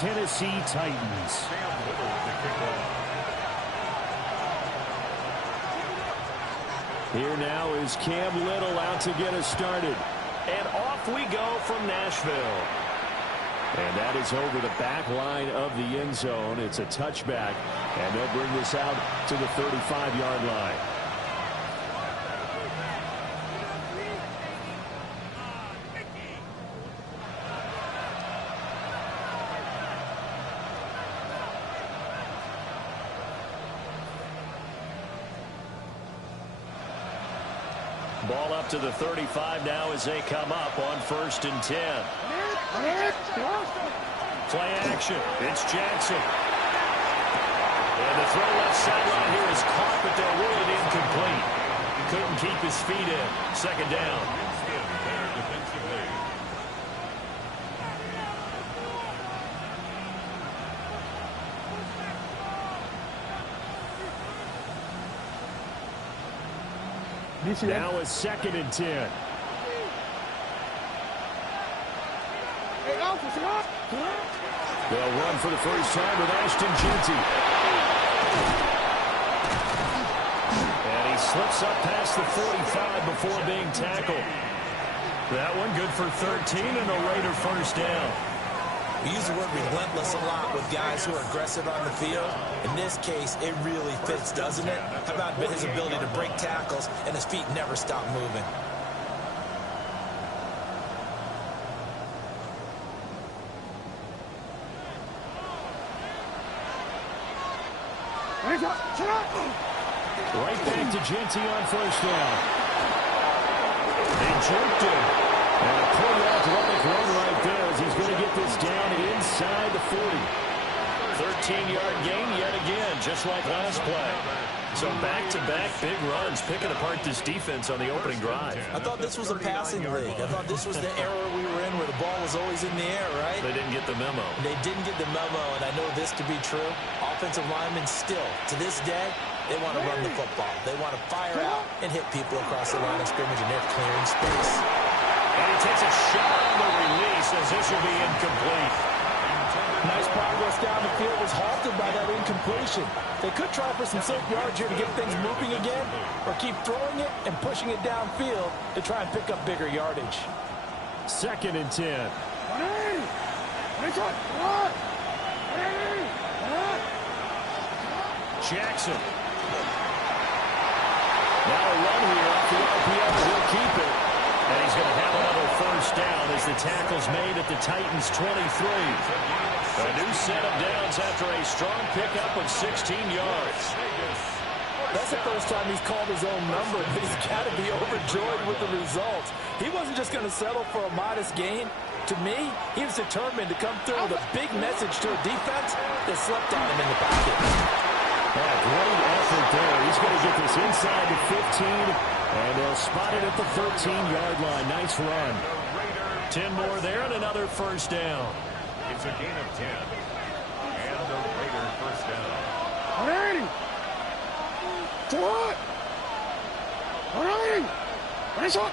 Tennessee Titans. Here now is Cam Little out to get us started. And off we go from Nashville. And that is over the back line of the end zone. It's a touchback, and they'll bring this out to the 35-yard line. Ball up to the 35 now as they come up on 1st and 10. Play action. It's Jackson. And the throw left sideline here is caught, but they'll rule it incomplete. Couldn't keep his feet in. 2nd down. Now a 2nd and 10. They'll run for the first time with Ashton Jeanty. And he slips up past the 45 before being tackled. That one good for 13 and a Raider first down. We use the word relentless a lot with guys who are aggressive on the field. In this case, it really fits, doesn't it? How about his ability to break tackles and his feet never stop moving? Right back to Jeanty on first down. They jerked him. And a pretty athletic run right there as he's going to get this down inside the 40. 13-yard gain yet again, just like last play. So back-to-back big runs, picking apart this defense on the opening drive. I thought this was a passing league. I thought this was the era we were in where the ball was always in the air, right? They didn't get the memo. They didn't get the memo, and I know this to be true. Offensive linemen still, to this day, they want to run the football. They want to fire out and hit people across the line of scrimmage, and they're clearing space. And he takes a shot on the release as this will be incomplete. Nice progress down the field was halted by that incompletion. They could try for some safe yards here to get things moving again, or keep throwing it and pushing it downfield to try and pick up bigger yardage. 2nd and 10. Jackson. Now a run here off the RPO. He'll keep it. And he's going to have another first down as the tackle's made at the Titans' 23. A new set of downs after a strong pickup of 16 yards. That's the first time he's called his own number, but he's got to be overjoyed with the results. He wasn't just going to settle for a modest gain. To me, he was determined to come through with a big message to a defense that slept on him in the pocket. Great effort there. He's going to get this inside the 15, and they'll spot it at the 13-yard line. Nice run. 10 more there and another first down. It's a gain of 10. And the Raider first down. Alrighty. What? Alrighty. Finish up.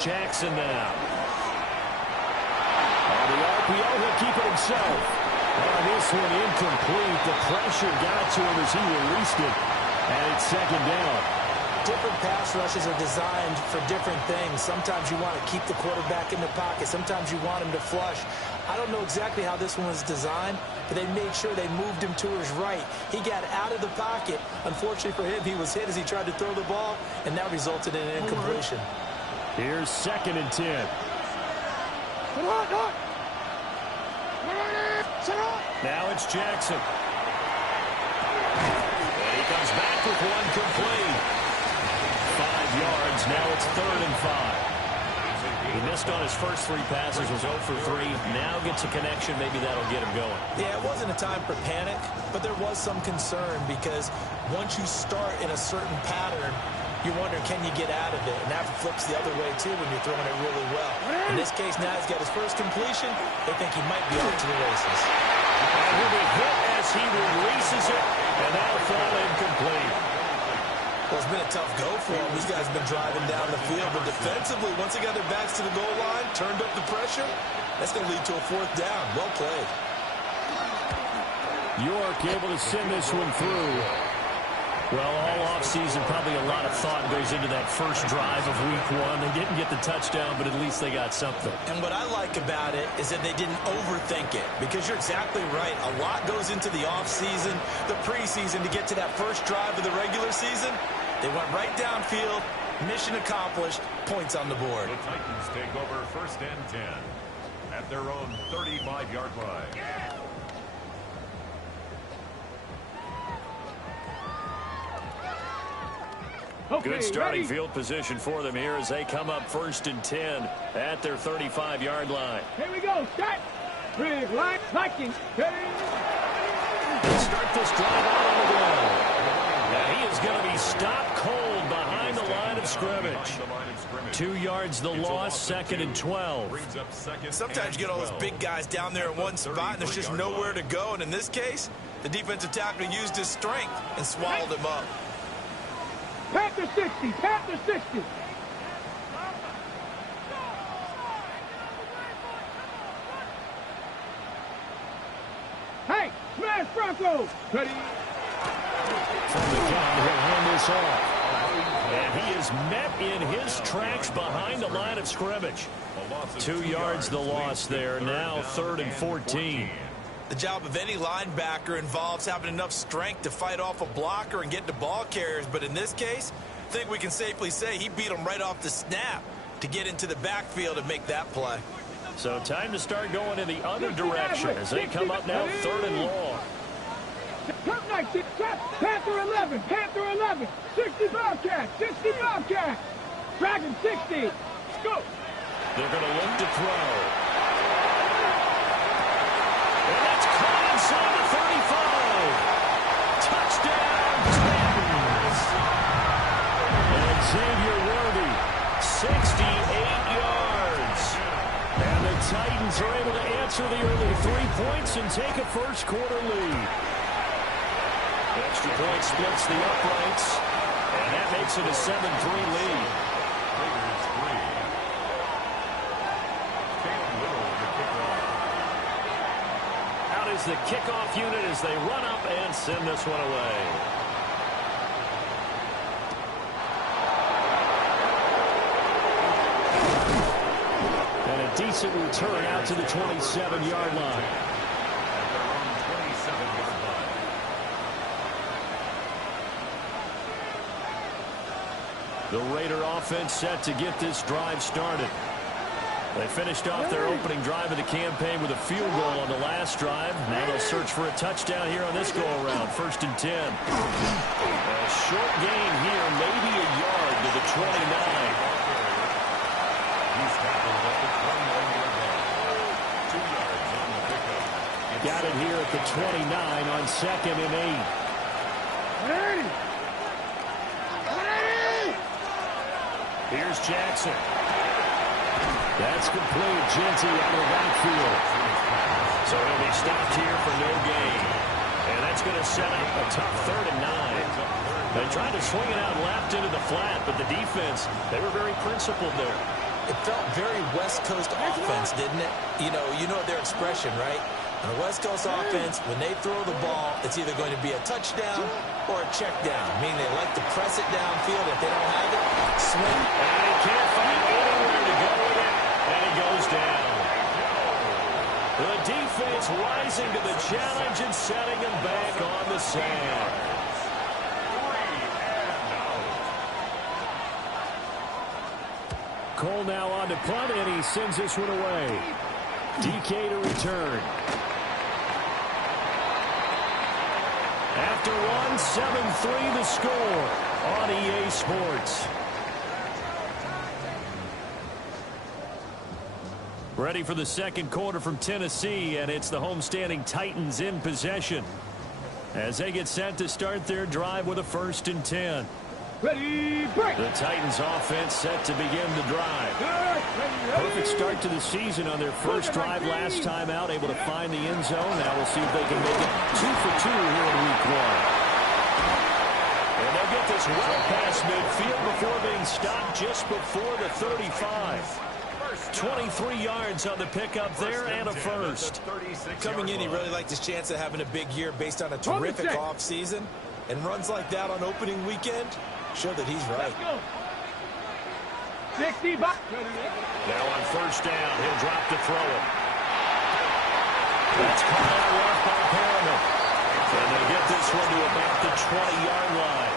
Jackson now. On the RPO, he'll keep it himself. This one incomplete. The pressure got to him as he released it. And it's 2nd down. Different pass rushes are designed for different things. Sometimes you want to keep the quarterback in the pocket. Sometimes you want him to flush. I don't know exactly how this one was designed, but they made sure they moved him to his right. He got out of the pocket. Unfortunately for him, he was hit as he tried to throw the ball, and that resulted in an incompletion. Here's 2nd and 10. Now it's Jackson. And he comes back with one complete. 5 yards. Now it's 3rd and 5. He missed on his first 3 passes, was 0 for 3. Now gets a connection. Maybe that'll get him going. Yeah, it wasn't a time for panic, but there was some concern because once you start in a certain pattern, you wonder, can you get out of it? And that flips the other way, too, when you're throwing it really well. In this case, now he's got his first completion. They think he might be off to the races. And he'll be hit as he releases it, and that'll fall incomplete. Well, it's been a tough go for them. These guys have been driving down the field, but defensively, once they got their backs to the goal line, turned up the pressure, that's going to lead to a 4th down. Well played. York able to send this one through. Well, all offseason, probably a lot of thought goes into that first drive of week 1. They didn't get the touchdown, but at least they got something. And what I like about it is that they didn't overthink it, because you're exactly right. A lot goes into the offseason, the preseason to get to that first drive of the regular season. They went right downfield, mission accomplished, points on the board. The Titans take over 1st and 10 at their own 35-yard line. Okay, good starting field position for them here as they come up 1st and 10 at their 35-yard line. Here we go. Start. Big line. Vikings. They start this drive out on the ground. Now he is going to be stopped cold behind the line of scrimmage. 2 yards the loss, 2nd and 12. Sometimes you get all those big guys down there in one spot, and there's just nowhere to go. And in this case, the defensive tackle used his strength and swallowed him up. Panther 60. Panther 60. Hey, smash Bronco. Ready. From the gun, he'll hand this off. And he is met in his tracks behind the line of scrimmage. 2 yards the loss there. Now 3rd and 14. The job of any linebacker involves having enough strength to fight off a blocker and get to ball carriers. But in this case, I think we can safely say he beat him right off the snap to get into the backfield and make that play. So time to start going in the other direction as they come up now 3rd and long. Top 19, Panther 11, Panther 11, 60 Bobcat, 60 Bobcat, Dragon 60, go. They're going to look to throw. And that's caught inside the 35. Touchdown, Titans. And Xavier Worthy, 68 yards. And the Titans are able to answer the early 3 points and take a first quarter lead. Extra point splits the uprights, and that makes it a 7-3 lead. Raiders 3. Caleb Little, the kickoff. Out is the kickoff unit as they run up and send this one away. And a decent return out to the 27-yard line. At their own 27-yard line. The Raider offense set to get this drive started. They finished off their opening drive of the campaign with a field goal on the last drive. Now they'll search for a touchdown here on this go-around. 1st and 10. A short gain here, maybe a yard to the 29. He's tackled at the 29-yard line. 2 yards on the pickup. Got it here at the 29 on 2nd and 8. Here's Jackson. That's complete. Genty out of the backfield. So he'll be stopped here for no gain. And that's going to set up a tough 3rd and 9. They tried to swing it out left into the flat, but the defense, they were very principled there. It felt very West Coast offense, didn't it? You know their expression, right? On a West Coast offense, when they throw the ball, it's either going to be a touchdown or a check down, meaning they like to press it downfield. If they don't have it, swing. And they can't find anywhere to go with it, and it goes down. The defense rising to the challenge and setting him back on the sand. Cole now on to punt, and he sends this one away. DK to return. After one, 7-3 the score on EA Sports. Ready for the second quarter from Tennessee, and it's the homestanding Titans in possession as they get set to start their drive with a 1st and 10. Ready, break. The Titans offense set to begin the drive. Perfect start to the season on their first drive last time out, able to find the end zone. Now we'll see if they can make it 2 for 2 here in week 1. And they'll get this well past midfield before being stopped just before the 35. 23 yards on the pickup there and a first. Coming in, he really liked his chance of having a big year based on a terrific offseason. And runs like that on opening weekend show that he's right. 60 back. Now on first down, he'll drop to throw it. That's caught out left by Perriman. And they get this one to about the 20-yard line.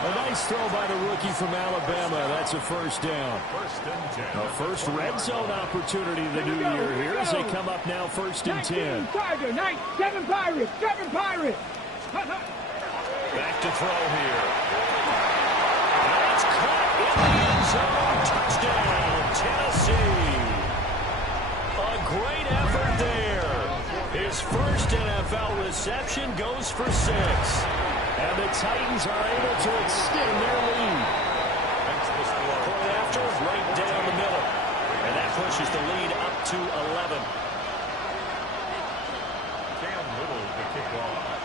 A nice throw by the rookie from Alabama. That's a first down. A first red zone opportunity of the new year here as they come up now 1st and 10. Tiger, 7 Pirates, 7 Pirates. Back to throw here. That's caught in the end zone. Touchdown, Tennessee. A great effort there. His first NFL reception goes for 6. And the Titans are able to extend their lead. Point after, right down the middle. And that pushes the lead up to 11. Cam Little to kick off.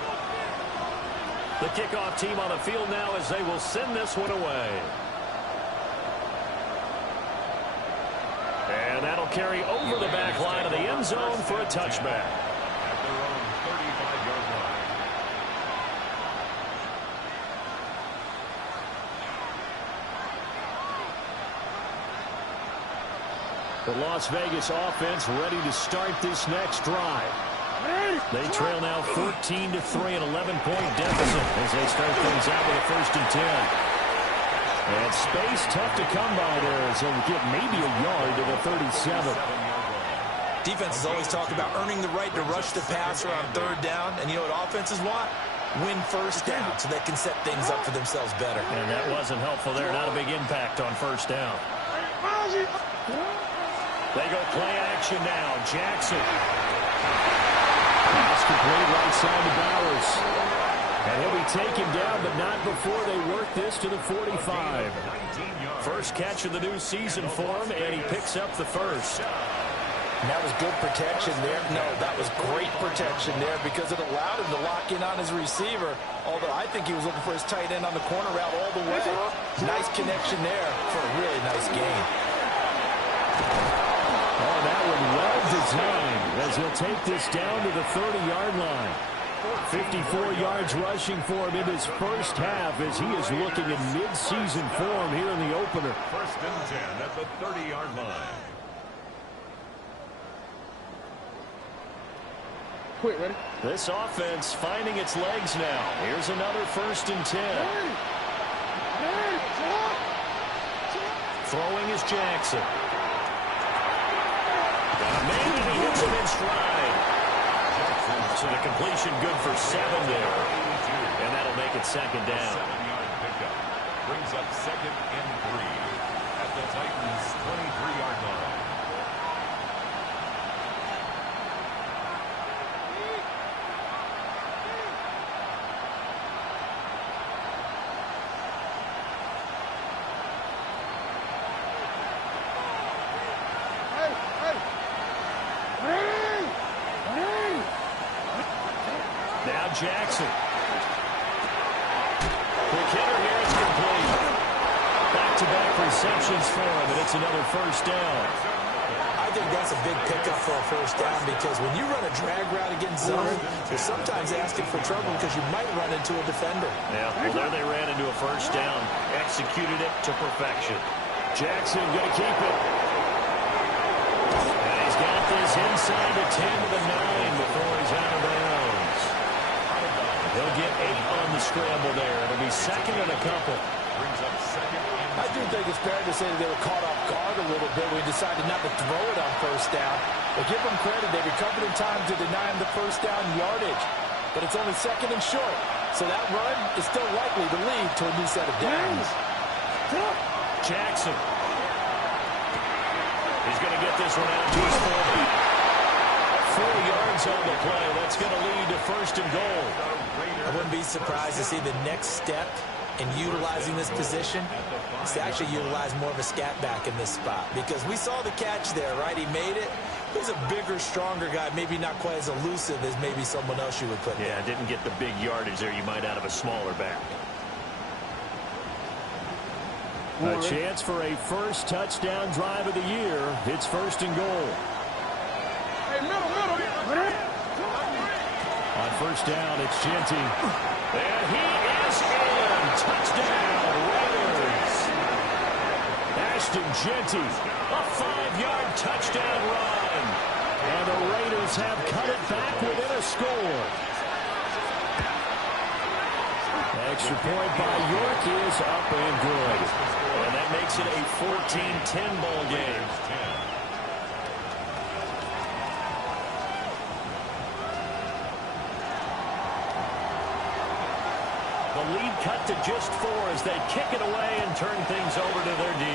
The kickoff team on the field now as they will send this one away. And that'll carry over the back line of the end zone for a touchback. At their own 35-yard line. The Las Vegas offense ready to start this next drive. They trail now 14-3, an 11-point deficit as they start things out with a 1st and 10. And space tough to come by there as they'll get maybe a yard to the 37. Defenses always talk about earning the right to rush the passer on 3rd down. And you know what offenses want? Win 1st down so they can set things up for themselves better. And that wasn't helpful there. Not a big impact on 1st down. They go play action now. Jackson. Pass complete right side to Bowers. And he'll be taken down, but not before they work this to the 45. First catch of the new season for him, and he picks up the first. And that was good protection there. No, that was great protection there because it allowed him to lock in on his receiver. Although I think he was looking for his tight end on the corner route all the way. Nice connection there for a really nice gain. Oh, that one well designed as he'll take this down to the 30-yard line. 54 yards rushing for him in his first half as he is looking in mid-season form here in the opener. 1st and 10 at the 30-yard line. Quick, ready? This offense finding its legs now. Here's another 1st and 10. Throwing is Jackson. Got a man and he hits him in stride. So the completion good for 7 there. And that'll make it 2nd down. 7-yard pickup. Brings up 2nd and 3 at the Titans' 23-yard line. Now Jackson. Quick hitter here, it's complete. Back-to-back receptions for him, and it's another 1st down. I think that's a big pickup for a 1st down because when you run a drag route against zone, you're sometimes asking for trouble because you might run into a defender. Yeah, well, there they ran into a 1st down. Executed it to perfection. Jackson going to keep it. And he's got this inside the 10 to the 9 before he's out of bounds. He'll get 8 on the scramble there. It'll be 2nd and a couple. Brings up 2nd and 2. I do think it's fair to say that they were caught off guard a little bit when we decided not to throw it on 1st down. But give them credit. They recovered in time to deny him the 1st down yardage. But it's only 2nd and short. So that run is still likely to lead to a new set of downs. Jackson. He's going to get this one out to his 40. 4 yards on the play. That's going to lead to 1st and goal. I wouldn't be surprised to see the next step in utilizing this position is to actually utilize more of a scat back in this spot. Because we saw the catch there, right? He made it. He's a bigger, stronger guy, maybe not quite as elusive as maybe someone else you would put. Yeah, there. didn't get the big yardage there you might out of a smaller back. A chance for a first touchdown drive of the year. It's 1st and goal. Hey, middle. On 1st down, it's Jeanty. And he is in. Touchdown, Raiders. Ashton Jeanty, a 5-yard touchdown run. And the Raiders have cut it back within a score. Extra point by York is up and good. And that makes it a 14-10 ball game. The lead cut to just 4 as they kick it away and turn things over to their D.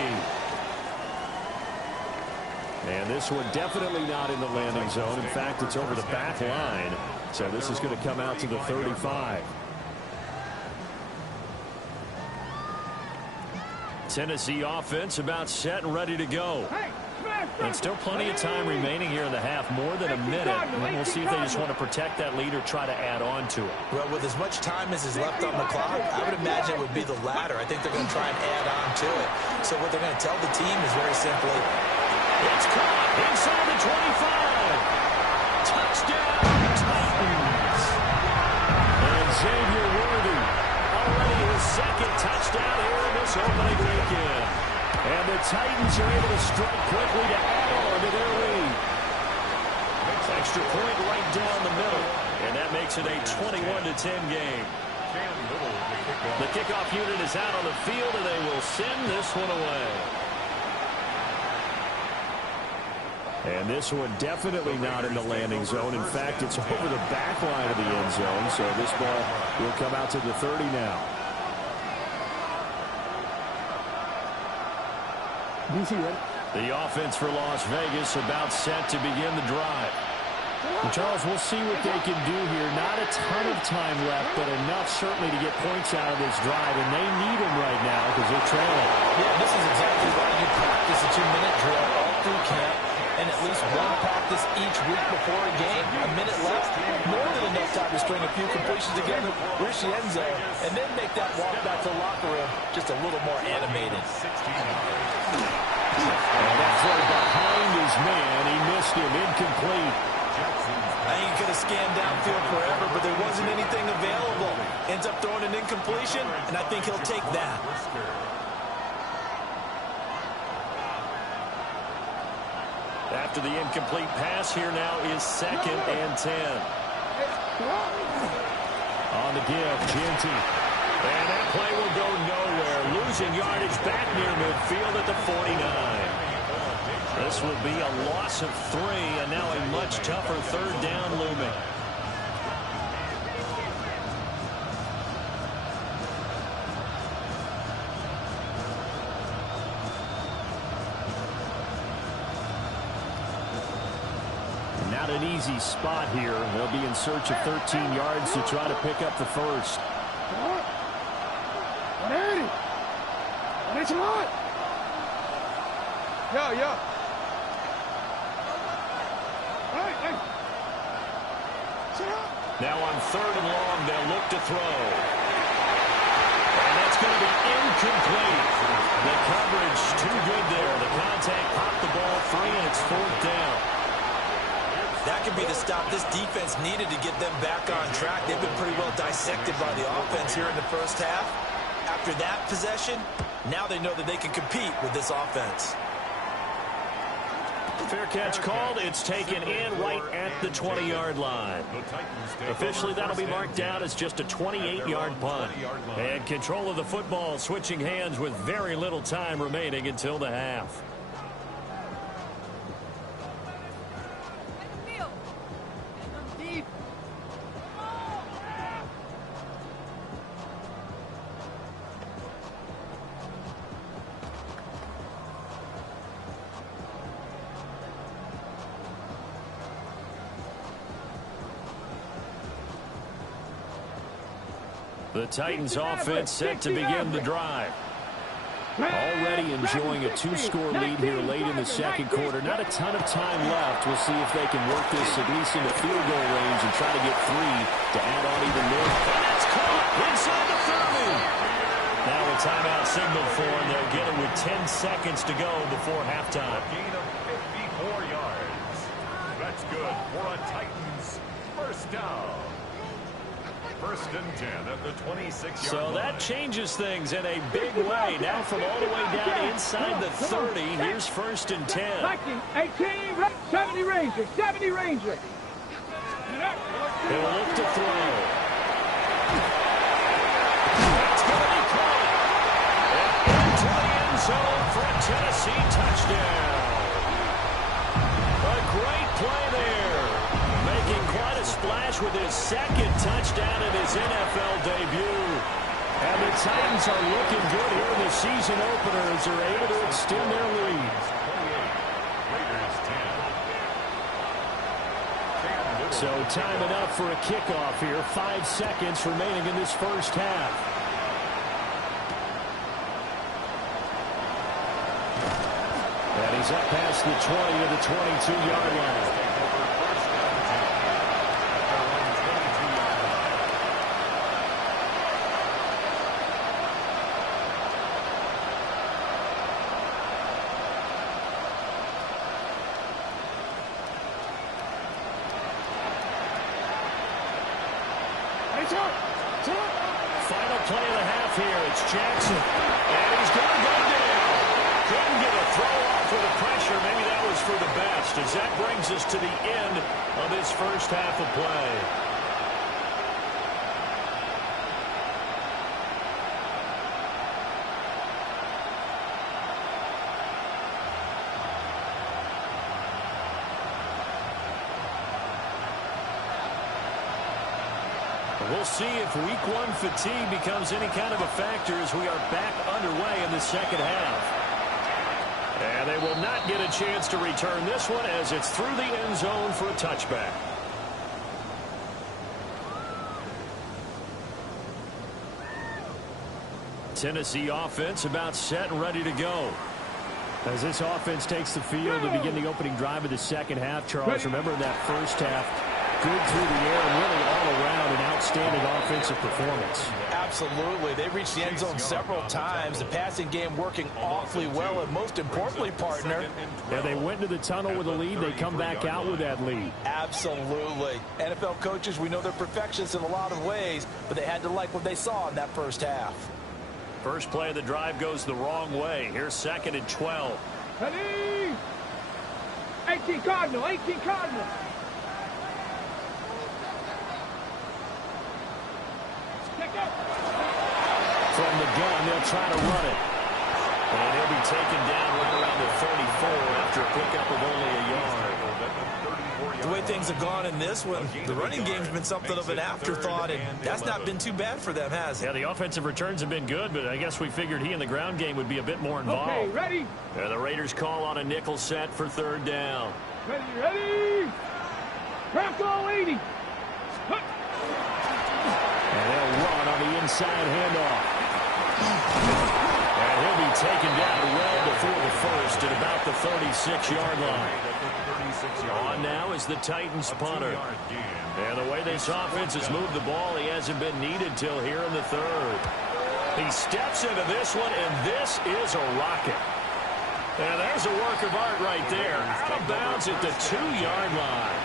And this one definitely not in the landing zone. In fact, it's over the back line. So this is going to come out to the 35. Tennessee offense about set and ready to go. And still plenty of time remaining here in the half, more than a minute. And we'll see if they just want to protect that lead or try to add on to it. Well, with as much time as is left on the clock, I would imagine it would be the latter. I think they're going to try and add on to it. So what they're going to tell the team is very simply, it's caught inside the 25. Touchdown, Titans. And Xavier Worthy, already his 2nd touchdown here in this opening weekend. And the Titans are able to strike quickly to add on to their lead. Extra point right down the middle. And that makes it a 21-10 game. The kickoff unit is out on the field, and they will send this one away. And this one definitely not in the landing zone. In fact, it's over the back line of the end zone. So this ball will come out to the 30 now. The offense for Las Vegas about set to begin the drive. And Charles, we'll see what they can do here. Not a ton of time left, but enough certainly to get points out of this drive. And they need them right now because they're trailing. Yeah, this is exactly why you practice a 2-minute drill all through camp. And at least one practice each week before a game. A minute left, more than enough time to string a few completions together, reach the end zone, and then make that walk back to the locker room just a little more animated. And that throw behind his man, he missed him, incomplete. I think he could have scanned downfield forever, but there wasn't anything available. Ends up throwing an incompletion, and I think he'll take that. After the incomplete pass, here now is 2nd and 10. On the give, Jeanty. And that play will go nowhere. Losing yardage back near midfield at the 49. This will be a loss of 3, and now a much tougher 3rd down looming. Not an easy spot here. They'll be in search of 13 yards to try to pick up the first. Now on 3rd and long, they'll look to throw. And that's going to be incomplete. The coverage too good there. The contact popped the ball free, and it's 4th down. That could be the stop this defense needed to get them back on track. They've been pretty well dissected by the offense here in the first half. After that possession, now they know that they can compete with this offense. Fair catch called. It's taken in right at the 20-yard line. Officially, that'll be marked down as just a 28-yard punt. And control of the football switching hands with very little time remaining until the half. The Titans offense set to begin the drive. Already enjoying a 2-score lead here late in the 2nd quarter. Not a ton of time left. We'll see if they can work this at least into field goal range and try to get 3 to add on even more. And that's caught inside the 30. Now timeout signal for him. They'll get it with 10 seconds to go before halftime. A gain of 54 yards. That's good for a Titans first down. First and 10 at the 26-yard line. So that changes things in a big way. Now from all the way down inside the 30, here's first and 10. 18, 70 Rangers, 70 Rangers. He'll look to throw. That's going to be caught. And into the end zone for a Tennessee touchdown. A great play there. Making quite a splash with his second touchdown in his NFL debut. And the Titans are looking good here in the season opener as they're able to extend their lead. So time enough for a kickoff here. 5 seconds remaining in this first half. And he's up past the 20 to the 22-yard line. Final play of the half here. It's Jackson. And he's going to go down. Couldn't get a throw off with the pressure. Maybe that was for the best, as that brings us to the end of this first half of play. We'll see if week one fatigue becomes any kind of a factor as we are back underway in the second half. And they will not get a chance to return this one as it's through the end zone for a touchback. Tennessee offense about set and ready to go. As this offense takes the field to begin the opening drive of the second half, Charles, remember in that first half, good through the air and really all around an outstanding offensive performance. Absolutely. They reached the end zone several times. The passing game working awfully well, and most importantly, partner. Yeah, they went to the tunnel with a lead. They come back out with that lead. Absolutely. NFL coaches, we know they're perfectionists in a lot of ways, but they had to like what they saw in that first half. First play of the drive goes the wrong way. Here's second and 12. Ready? 18 Cardinal, 18 Cardinal. From the gun, they'll try to run it. And he'll be taken down right around the 34 after a pickup of only a yard. The way things have gone in this one, the running game's been something of an afterthought, and that's not been too bad for them, has it? Yeah, the offensive returns have been good, but I guess we figured he in the ground game would be a bit more involved. Okay, ready? The Raiders call on a nickel set for third down. Ready, ready? Bronco 80. And they'll run on the inside handoff. And he'll be taken down well before the first at about the 36-yard line. On now is the Titans punter. And the way this offense has moved the ball, he hasn't been needed till here in the third. He steps into this one, and this is a rocket. And there's a work of art right there. Out of bounds at the 2-yard line.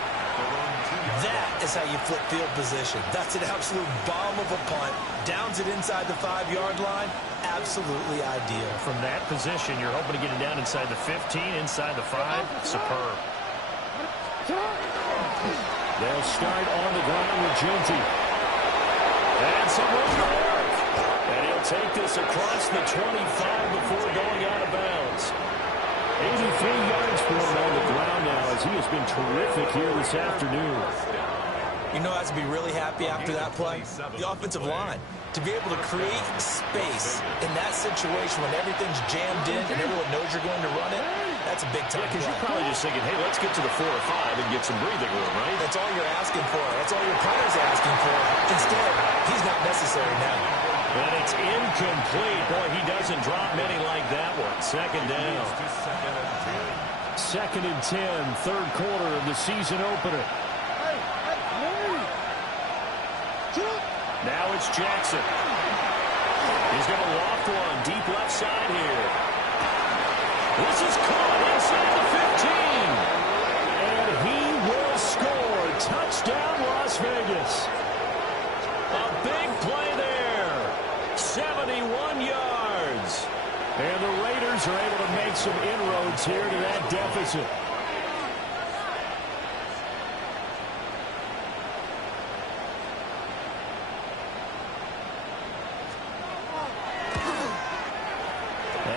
That is how you flip field position. That's an absolute bomb of a punt. Downs it inside the 5-yard line. Absolutely ideal. From that position, you're hoping to get it down inside the 15, inside the 5. Superb. They'll start on the ground with Ginty. And some room to work. And he'll take this across the 25 before going out of bounds. 83 yards for him on the ground now as he has been terrific here this afternoon. You know, has to be really happy after that play. The offensive line. To be able to create space in that situation when everything's jammed in and everyone knows you're going to run it, that's a big time play. Because you're probably just thinking, hey, let's get to the 4 or 5 and get some breathing room, right? That's all you're asking for. That's all your punter's asking for. Instead, he's not necessary now. And it's incomplete. Boy, he doesn't drop many like that one. Second down. Second and 10, third quarter of the season opener. Now it's Jackson. He's going to loft one deep left side here. This is caught inside the 15. And he will score. Touchdown, Las Vegas. A big play there. 71 yards. And the Raiders are able to make some inroads here to that deficit.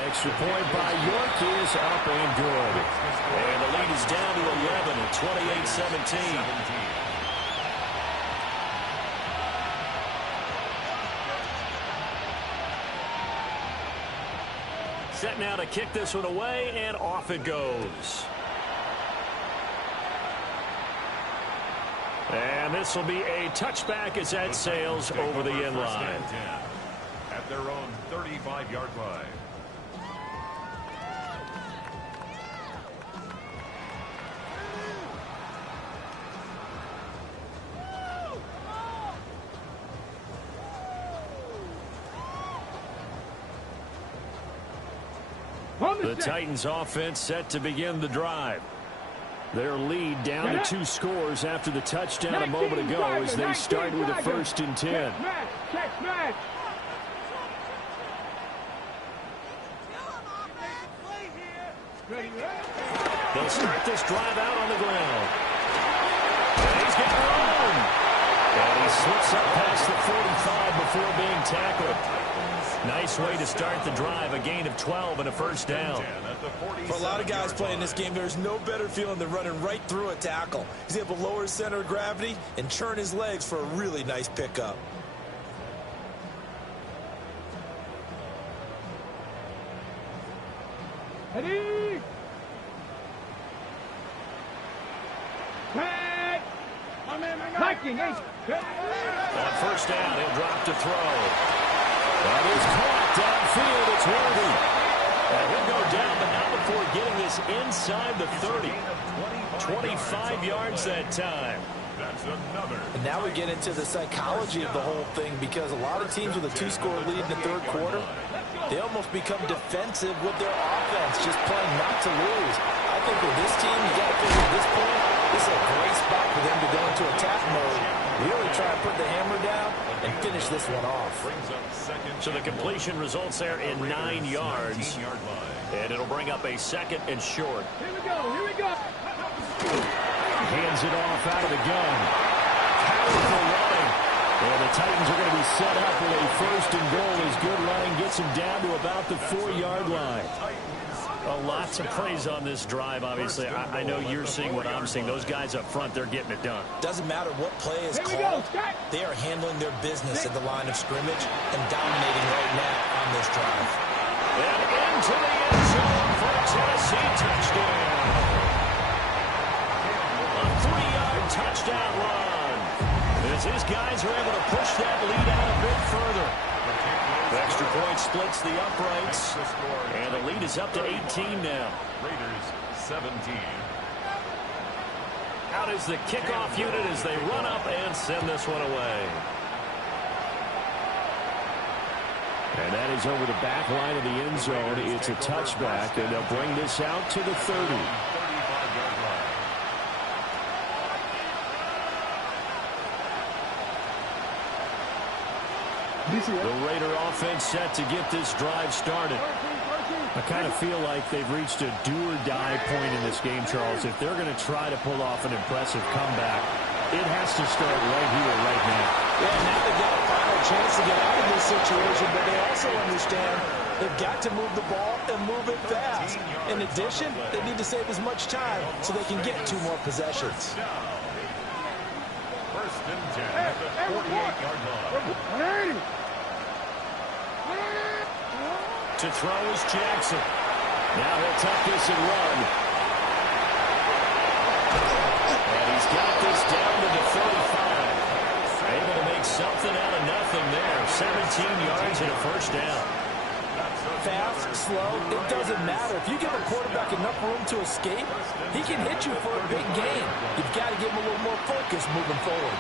Extra point by York is up and good. And the lead is down to 11 at 28-17. Set now to kick this one away, and off it goes. And this will be a touchback as that sails over the end line. At their own 35-yard line. The Titans offense set to begin the drive. Their lead down to 2 scores after the touchdown a moment ago as they start with a 1st and 10. They'll start this drive out on the ground. And he's got room. And he slips up past the 45 before being tackled. Nice way to start the drive, a gain of 12 and a 1st down. For a lot of guys playing this game, there's no better feeling than running right through a tackle. He's able to lower his center of gravity and churn his legs for a really nice pickup. Ready? Viking, on 1st down, he'll drop to throw. That is caught downfield. It's Worthy. And he'll go down, but not before getting this inside the 30. 25 yards that time. That's another. And now we get into the psychology of the whole thing, because a lot of teams with a 2-score lead in the 3rd quarter, they almost become defensive with their offense, just playing not to lose. I think with this team, you got to figure at this point, this is a great spot for them to go into attack mode, really try to put the hammer down and finish this one off. So the completion results there in 9 yards. And it'll bring up a 2nd and short. Here we go, here we go. Hands it off out of the gun. Powerful running. And the Titans are going to be set up with a 1st and goal as good running gets them down to about the 4-yard line. Lots of praise on this drive, obviously. I know you're seeing what I'm seeing. Those guys up front, they're getting it done. Doesn't matter what play is called. They are handling their business at the line of scrimmage and dominating right now on this drive. And into the end zone for a Tennessee touchdown. A 3-yard touchdown run. As his guys are able to push that lead out a bit further. The extra point splits the uprights, and the lead is up to 18 now. Raiders 17. Out is the kickoff unit as they run up and send this one away. And that is over the back line of the end zone. It's a touchback, and they'll bring this out to the 30. The Raider offense set to get this drive started. I kind of feel like they've reached a do-or-die point in this game, Charles. If they're going to try to pull off an impressive comeback, it has to start right here, right now. Yeah, now they've got a final chance to get out of this situation, but they also understand they've got to move the ball and move it fast. In addition, they need to save as much time so they can get 2 more possessions. 1st and 10 at the 48-yard line. To throw is Jackson. Now he'll tuck this and run. And he's got this down to the 35. Able to make something out of nothing there. 17 yards and a 1st down. Fast, slow, it doesn't matter. If you give a quarterback enough room to escape, he can hit you for a big gain. You've got to give him a little more focus moving forward.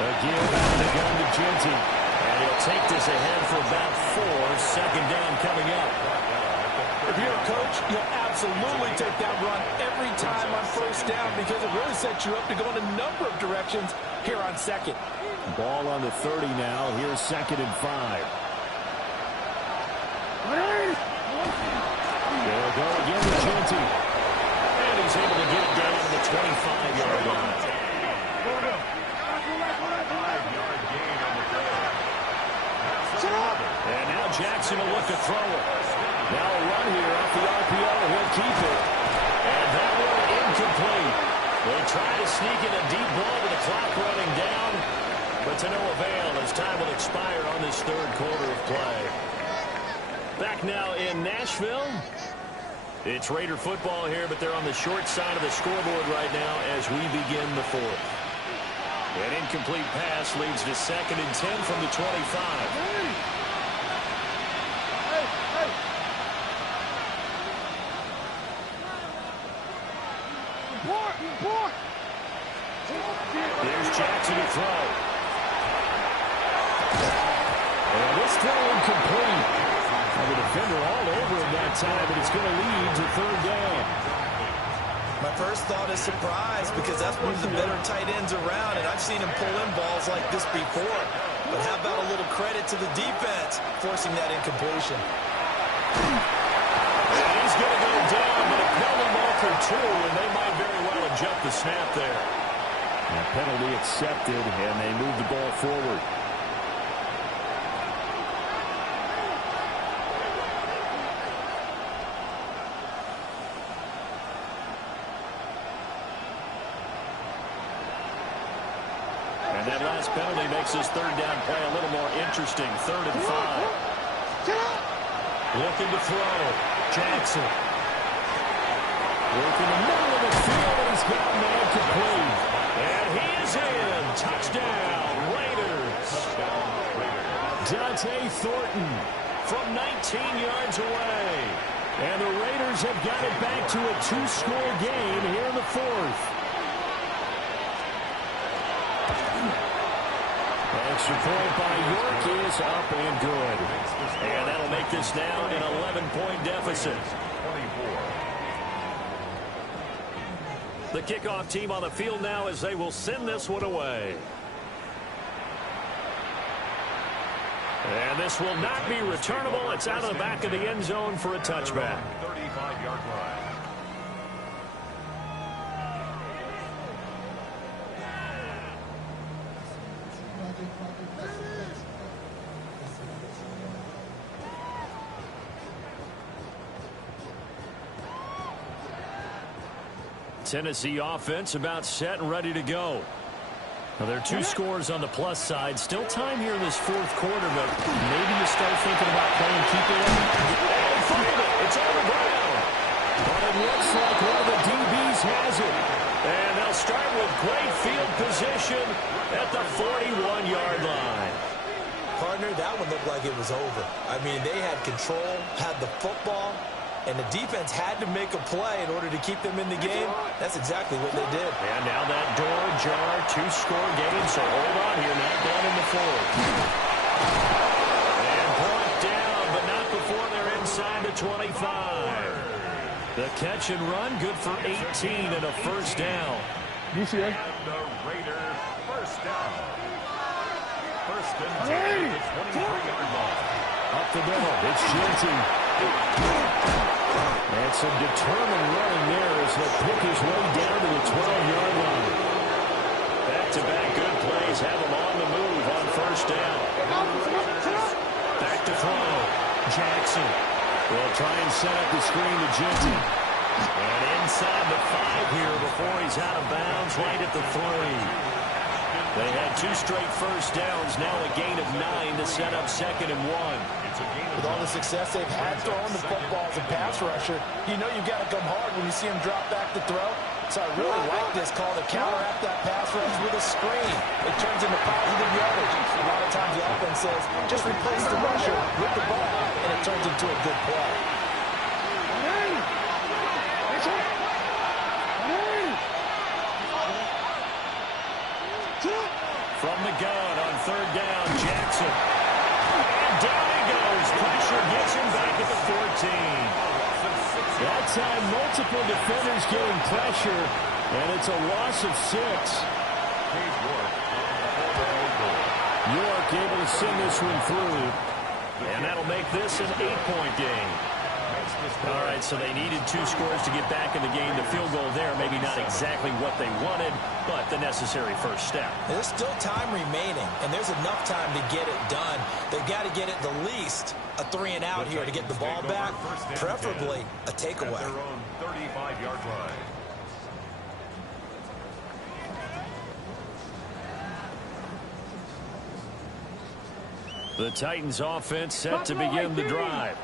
Again, the gun to Jeanty. And he'll take this ahead for about 4. Second down coming up. If you're a coach, you'll absolutely take that run every time on first down because it really sets you up to go in a number of directions here on second. Ball on the 30 now. Here's 2nd and 5. They'll go again with Jeanty. And he's able to get it down to the 25-yard line. 5-yard gain on the play. And now Jackson will look to throw it. Now a run here off the RPO. He'll keep it. And that one incomplete. They try to sneak in a deep ball with the clock running down, but to no avail as time will expire on this third quarter of play. Back now in Nashville. It's Raider football here, but they're on the short side of the scoreboard right now as we begin the fourth. An incomplete pass leads to 2nd and 10 from the 25. There's Jackson to throw. And this throw incomplete. And the defender all over him that time, but it's going to lead to 3rd down. My first thought is surprise because that's one of the better tight ends around, and I've seen him pull in balls like this before. But how about a little credit to the defense forcing that incompletion? And he's going to go down, but a penalty marker 2, and they might very well have jumped the snap there. And penalty accepted, and they move the ball forward. And that last penalty makes this 3rd down play a little more interesting. 3rd and 5. Looking to throw. Jackson. Working the middle of the field, and he's got man complete. And he is in. Touchdown, Raiders. Dante Thornton from 19 yards away. And the Raiders have got it back to a 2-score game here in the 4th. Extra point by York is up and good. And that'll make this now an 11-point deficit. 24. The kickoff team on the field now as they will send this one away. And this will not be returnable. It's out of the back of the end zone for a touchback. 35-yard line. Tennessee offense about set and ready to go. Well, there are 2 scores on the plus side. Still time here in this 4th quarter, but maybe you start thinking about playing keep it in. And find it. It's on the ground. But it looks like one of the DBs has it. And they'll start with great field position at the 41-yard line. Partner, that one looked like it was over. I mean, they had control, had the football, and the defense had to make a play in order to keep them in the game. That's exactly what they did. And now that door jar, 2-score game, so hold on here, not down in the 4th. And brought down, but not before they're inside the 25. The catch and run, good for 18 and a first down. And UCA. the Raider first down. 1st and 10 at the 23-yard line. Up the middle, it's Jeanty. And some determined running there as he'll pick his way down to the 12-yard line. Back-to-back good plays have him on the move on first down. Back to throw. Jackson will try and set up the screen to Jeanty. And inside the 5 here before he's out of bounds right at the 3. They had 2 straight first downs, now a gain of 9 to set up 2nd and 1. With all the success they've had throwing the football as a pass rusher, you know you've got to come hard when you see him drop back to throw. So I really like this call to counteract that pass rush with a screen. It turns into positive yardage. A lot of times the offense says, just replace the rusher with the ball, and it turns into a good play. From the time, multiple defenders getting pressure, and it's a loss of 6. York able to send this one through. And that'll make this an 8-point game. All right, so they needed 2 scores to get back in the game. The field goal there, maybe not exactly what they wanted, but the necessary first step. There's still time remaining, and there's enough time to get it done. They've got to get it the least a 3-and-out here to get the ball back, preferably a takeaway. At their own 35-yard line. The Titans offense set to begin the drive.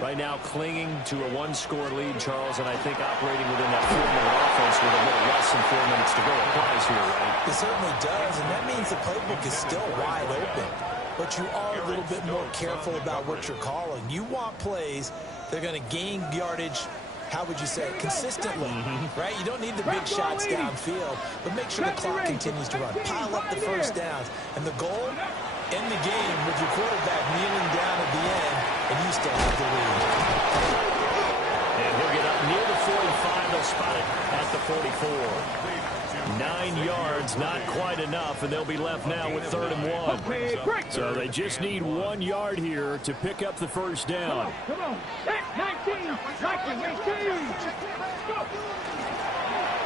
Right now clinging to a 1-score lead, Charles, and I think operating within that 4-minute offense with a little less than 4 minutes to go applies here, right? It certainly does, and that means the playbook is still wide open. But you are a little bit more careful about what you're calling. You want plays that are going to gain yardage, how would you say, consistently, right? You don't need the big shots downfield, but make sure the clock continues to run. Pile up the first downs, and the goal, end the game with your quarterback kneeling down at the end, and you still have the lead. And he'll get up near the 45. They'll spot it at the 44. 9 yards, not quite enough, and they'll be left now with 3rd and 1. So they just need 1 yard here to pick up the first down. Come on. 19.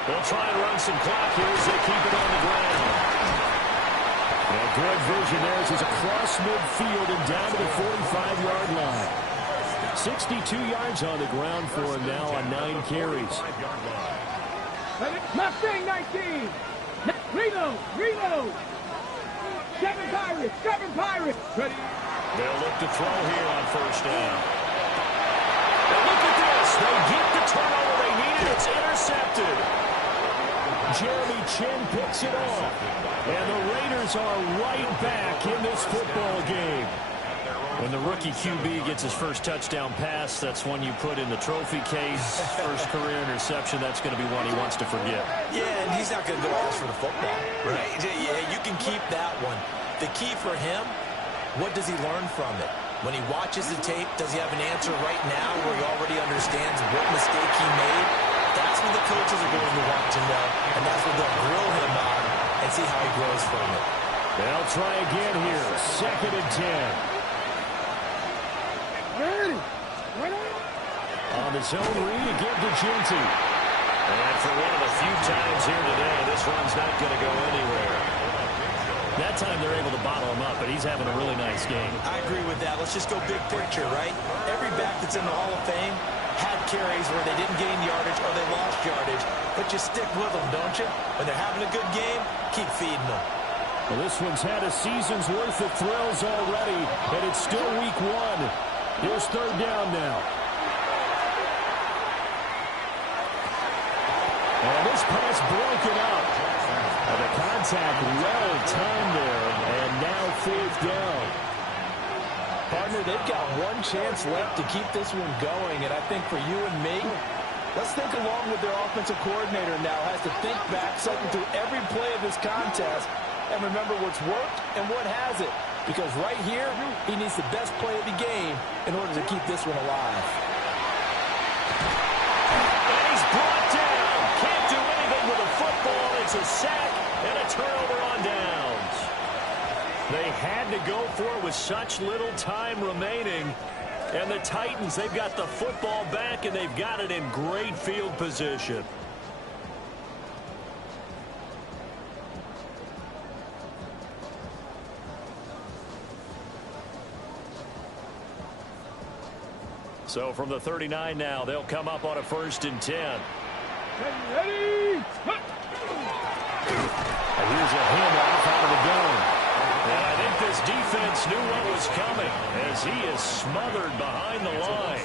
They'll try and run some clock here as they keep it on the ground. A good vision there as he's across midfield and down to the 45-yard line. 62 yards on the ground for him now on 9 carries. Mustang 19. Reload. 7 Pirates. Ready. They'll look to throw here on first down. And look at this. They get the turnover they needed. It's intercepted. Jeremy Chinn picks it off. And the Raiders are right back in this football game. When the rookie QB gets his first touchdown pass, that's one you put in the trophy case. First career interception, that's going to be one he wants to forget. Yeah, and he's not going to go ask for the football, right? Yeah, you can keep that one. The key for him, what does he learn from it? When he watches the tape, does he have an answer right now where he already understands what mistake he made? That's what the coaches are going to want to know, and that's what they'll grill him on and see how he grows from it. They'll try again here. 2nd and 10. On the zone read, to give to Ginty. And for one of the few times here today, this run's not going to go anywhere. That time they're able to bottle him up, but he's having a really nice game. I agree with that. Let's just go big picture, right? Every back that's in the Hall of Fame had carries where they didn't gain yardage or they lost yardage, but you stick with them, don't you? When they're having a good game, keep feeding them. Well, this one's had a season's worth of thrills already, and it's still week 1. Here's 3rd down now. And this pass broken up. And the contact well timed there, and now 4th down. Partner, they've got one chance left to keep this one going, and I think for you and me, let's think along with their offensive coordinator now. Has to think back, cycle through every play of this contest, and remember what's worked and what hasn't. Because right here, he needs the best play of the game in order to keep this one alive. And he's brought down. Can't do anything with a football. It's a sack and a turnover on downs. They had to go for it with such little time remaining. And the Titans, they've got the football back, and they've got it in great field position. So from the 39 now, they'll come up on a 1st and 10. Ready. And here's a handoff out of the gun. And I think this defense knew what was coming as he is smothered behind the line.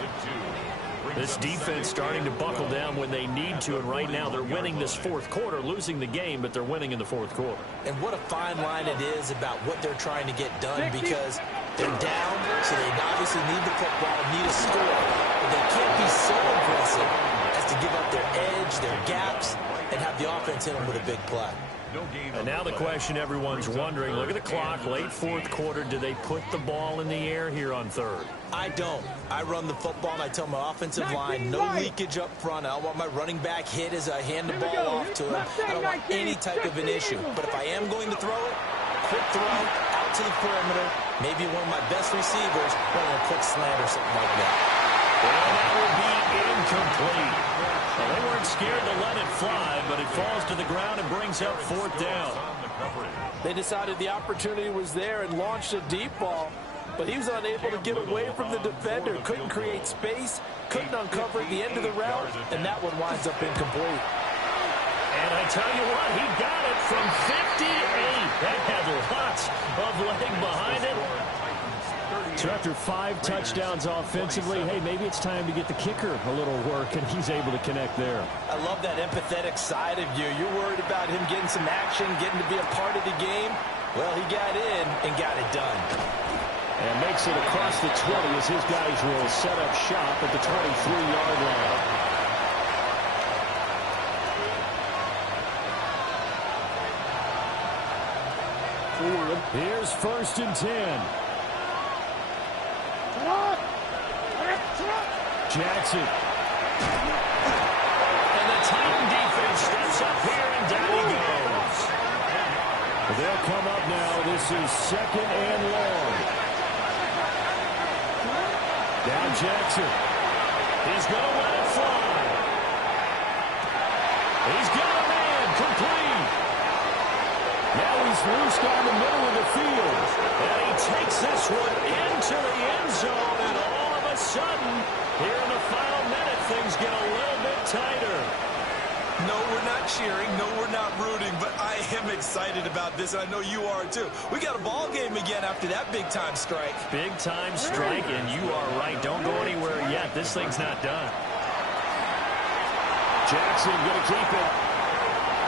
This defense starting to buckle down when they need to, and right now they're winning this 4th quarter, losing the game, but they're winning in the 4th quarter. And what a fine line it is about what they're trying to get done, because they're down, so they obviously need the football, need a score, but they can't be so aggressive as to give up their edge, their gaps, and have the offense hit them with a big play. No gain. And now the question everyone's wondering, look at the clock, late fourth quarter, do they put the ball in the air here on third? I don't. I run the football, and I tell my offensive line, no leakage up front. I don't want my running back hit as I hand the ball off to him. I don't want any type of an issue. But if I am going to throw it, quick throw out to the perimeter, maybe one of my best receivers running a quick slant or something like that. And that will be incomplete. Well, they weren't scared to let it fly, but it falls to the ground and brings up fourth down. They decided the opportunity was there and launched a deep ball, but he was unable to get away from the defender, couldn't create space, couldn't uncover at the end of the route, and that one winds up incomplete. And I tell you what, he got it from 58. That had lots of leg behind it. So after 5 touchdowns offensively, hey, maybe it's time to get the kicker a little work, and he's able to connect there. I love that empathetic side of you. You're worried about him getting some action, getting to be a part of the game. Well, he got in and got it done. And makes it across the 20 as his guys will set up shop at the 23-yard line. Here's 1st and 10. Jackson. And the Titan defense steps up here, and down he goes. They'll come up now. This is 2nd and long. Down Jackson. He's going to let it fly. He's got a man complete. Now he's loose down the middle of the field. And he takes this one into the end zone, and all of a sudden, here in the final minute, things get a little bit tighter. No, we're not cheering. No, we're not rooting, but I am excited about this, and I know you are too. We got a ball game again after that big-time strike. Big-time strike, and you are right. Don't go anywhere yet. This thing's not done. Jackson going to keep it.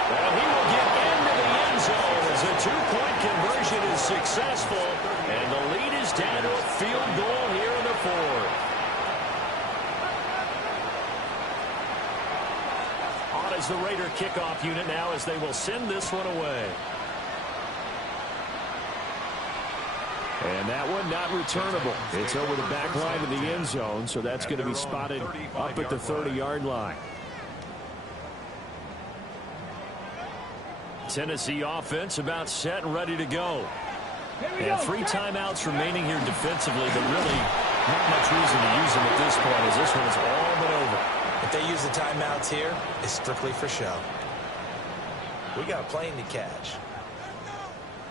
And he will get into the end zone as a 2-point conversion is successful, and the lead is down to a field goal here in the fourth. On is the Raider kickoff unit now as they will send this one away. And that one not returnable. It's over the back line of the end zone, so that's going to be spotted up at the 30-yard line. Tennessee offense about set and ready to go. And 3 timeouts remaining here defensively, but really not much reason to use them at this point as this one is all but over. If they use the timeouts here, it's strictly for show. We got a plane to catch.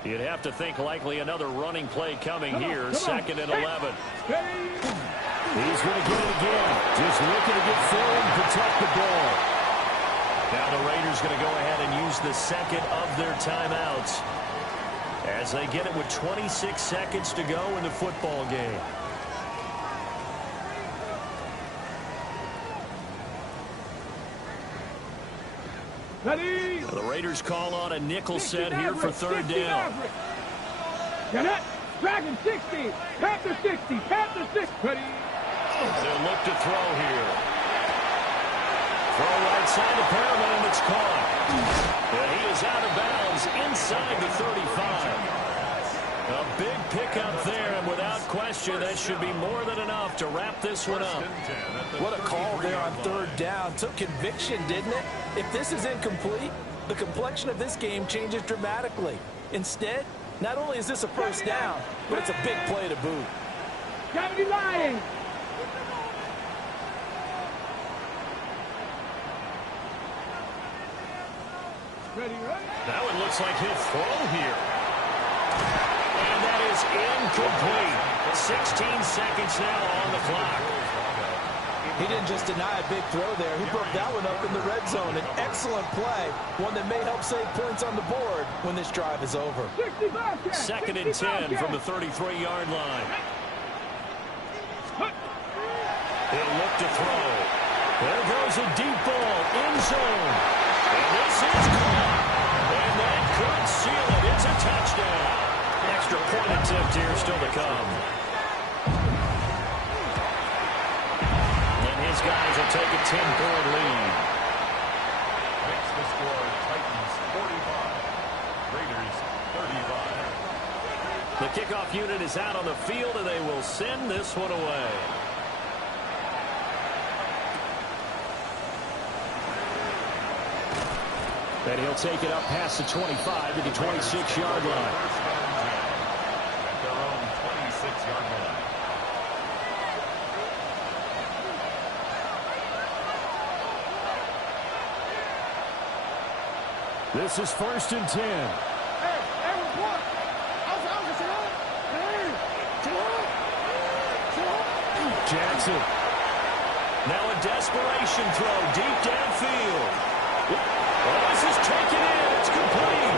You'd have to think likely another running play coming here. 2nd and 11. He's going to get it again. Just looking to get forward and protect the ball. Now the Raiders going to go ahead and use the second of their timeouts as they get it with 26 seconds to go in the football game. Ready? The Raiders call on a nickel set here for 3rd down. Cadet, Dragon 60, Panther 60, Panther 60. Ready? They'll look to throw here. Throw right side to Perriman, and it's caught. And he is out of bounds inside the 35. A big pickup there, and without question, that should be more than enough to wrap this one up. What a call there on 3rd down. Took conviction, didn't it? If this is incomplete, the complexion of this game changes dramatically. Instead, not only is this a 1st down, but it's a big play to boot. Gravity lying. Ready, ready? That one looks like he'll throw here. And that is incomplete. 16 seconds now on the clock. He didn't just deny a big throw there. He broke that one up in the red zone. An excellent play, one that may help save points on the board when this drive is over. 2nd and 10 from the 33-yard line. He'll look to throw. There goes a deep ball, end zone. And this is caught. And that could seal it. It's a touchdown. Extra point attempt here still to come. And his guys will take a 10-point lead. Makes the score Titans 45, 35. The kickoff unit is out on the field, and they will send this one away. And he'll take it up past the 25 to the 26-yard line. At their own 26-yard line. This is 1st and 10. Jackson. Now a desperation throw deep downfield. Oh, this is taken in. It's complete.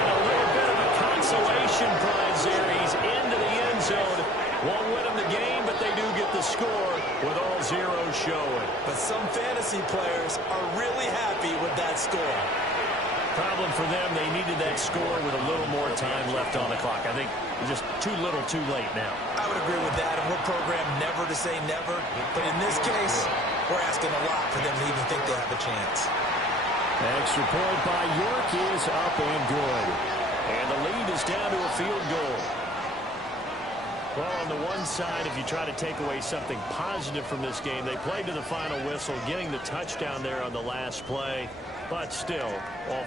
And a little bit of a consolation prize there. He's into the end zone. Won't win him the game, but they do get the score with all zeros showing. But some fantasy players are really happy with that score. Problem for them, they needed that score with a little more time left on the clock. I think just too little too late now. I would agree with that, and we're programmed never to say never. But in this case, we're asking a lot for them to even think they have a chance. Extra point by York is up and good. And the lead is down to a field goal. Well, on the one side, if you try to take away something positive from this game, they played to the final whistle, getting the touchdown there on the last play. But still, all